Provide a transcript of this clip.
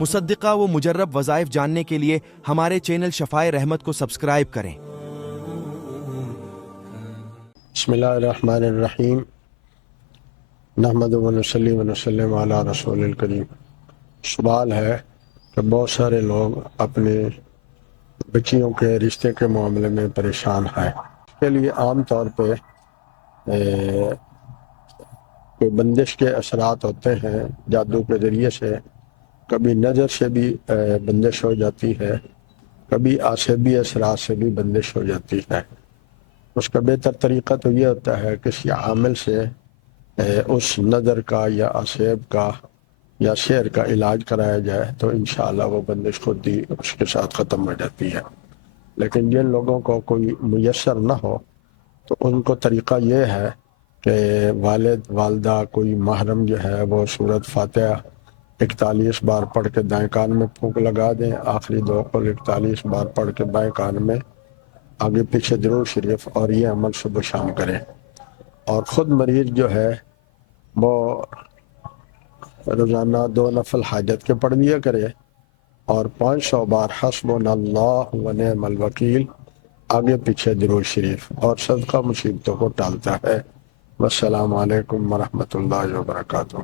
مصدقہ و مجرب وظائف جاننے کے لیے ہمارے چینل شفائے رحمت کو سبسکرائب کریں۔ بسم اللہ الرحمن الرحیم، نحمد و نصلی و نسلم علی رسول الکریم۔ سوال ہے کہ بہت سارے لوگ اپنے بچیوں کے رشتے کے معاملے میں پریشان ہیں۔ اس کے لیے عام طور پہ کوئی بندش کے اثرات ہوتے ہیں جادو کے ذریعے سے، کبھی نظر سے بھی بندش ہو جاتی ہے، کبھی آسیبی اثرات سے بھی بندش ہو جاتی ہے۔ اس کا بہتر طریقہ تو یہ ہوتا ہے کسی عامل سے اس نظر کا یا آسیب کا یا سحر کا علاج کرایا جائے تو انشاءاللہ وہ بندش خود ہی اس کے ساتھ ختم ہو جاتی ہے۔ لیکن جن لوگوں کو کوئی میسر نہ ہو تو ان کو طریقہ یہ ہے کہ والد والدہ کوئی محرم جو ہے وہ سورۃ فاتحہ 41 بار پڑھ کے دائیں کان میں پھونک لگا دیں، آخری دو قل 41 بار پڑھ کے بائیں کان میں آگے پیچھے درود شریف، اور یہ عمل صبح شام کریں۔ اور خود مریض جو ہے وہ روزانہ 2 نفل حاجت کے پڑھ لیا کرے اور 500 بار حسبنا اللہ و نعم الوکیل آگے پیچھے درود شریف، اور صدقہ مصیبتوں کو ٹالتا ہے۔ والسلام علیکم ورحمۃ اللہ وبرکاتہ۔